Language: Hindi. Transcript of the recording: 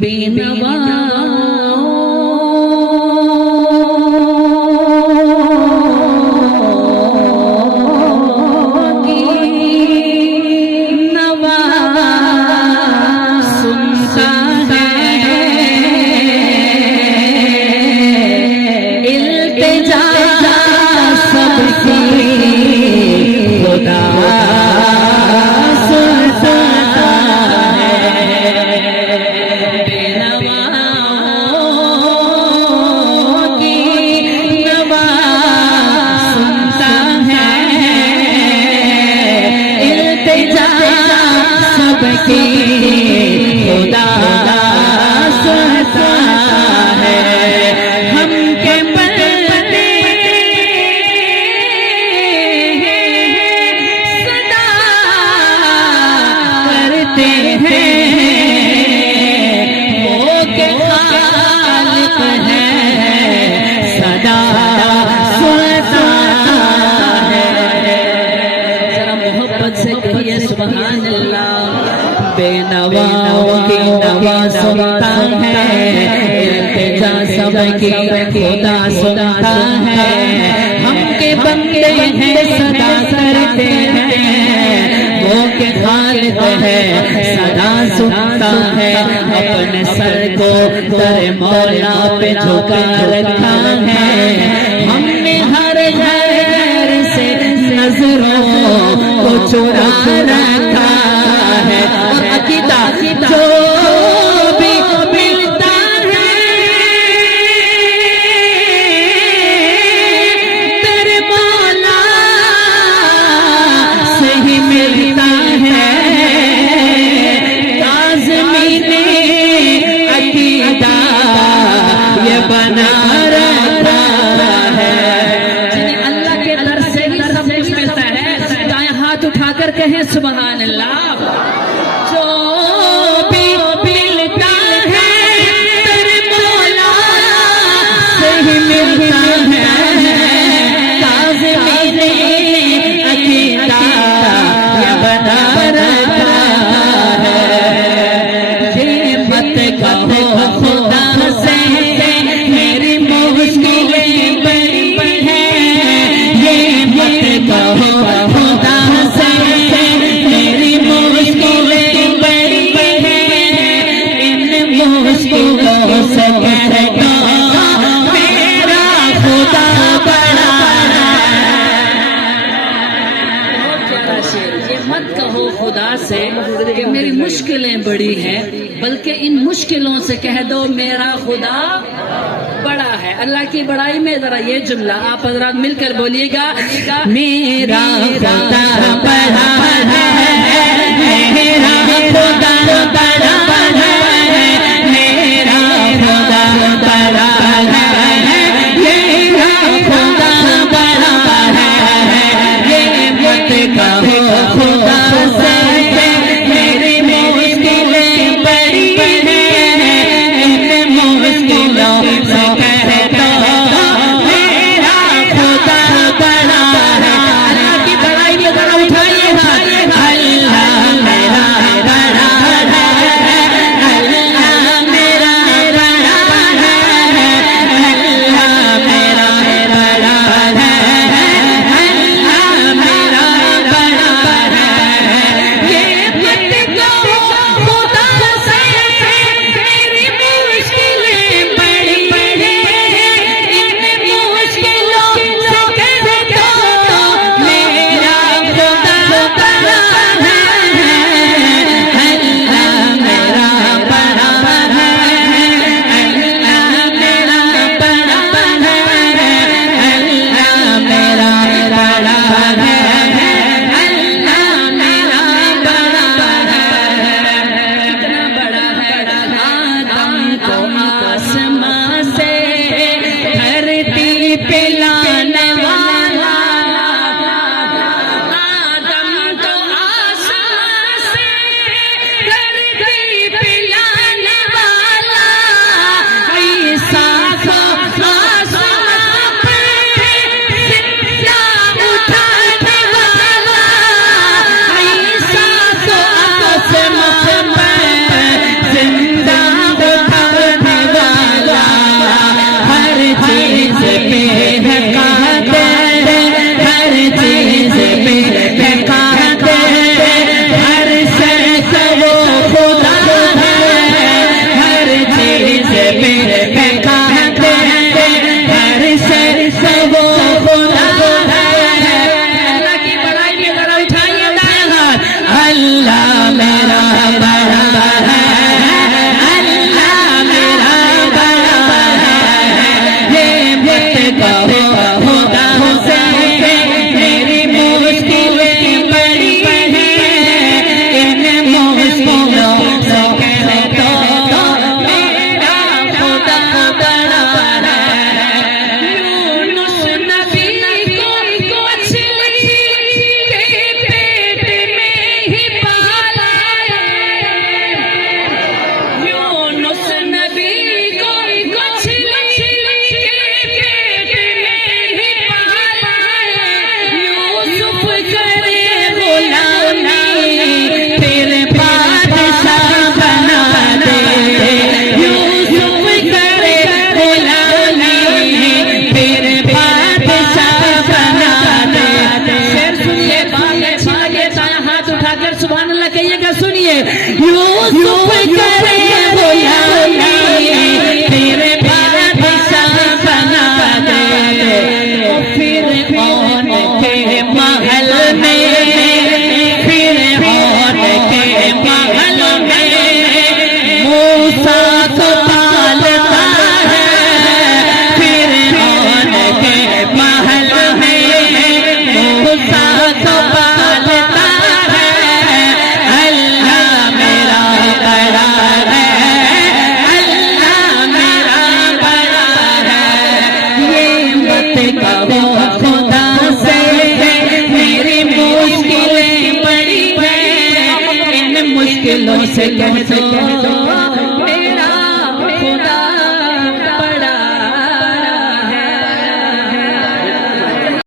बेनवा बेनवाओं की नवा सुनता है, इल्तिजा सबकी खुदा सुनता है। हम के बंदे हैं सदा करते हैं, वो के खालिक है सदा सुनता है। अपने सर को तेरे मौला पे झुका रखा है, हमने हर घर से नजरों को चुरा रखा है। और अकीदा जो भी मिलता है तेरे मौला से ही मिलता है। काज़मी ने अकीदा ये बना रखा है। जिन्हें अल्लाह के दर से ही सब कुछ मिलता है, दाएं हाथ उठाकर कहें सुभान अल्लाह। खुदा से कि मेरी मुश्किलें बड़ी हैं, बल्कि इन मुश्किलों से कह दो मेरा खुदा बड़ा है। अल्लाह की बड़ाई में जरा ये जुमला आप हज़रात मिलकर बोलिएगा, मेरा खुदा बड़ा है, मेरा खुदा बड़ा है, मेरा खुदा बड़ा है, मेरा खुदा बड़ा है। ये मत कहो खुदा कहो खुदा से मेरी मुश्किलें बड़ी है, इन मुश्किलों से कह दो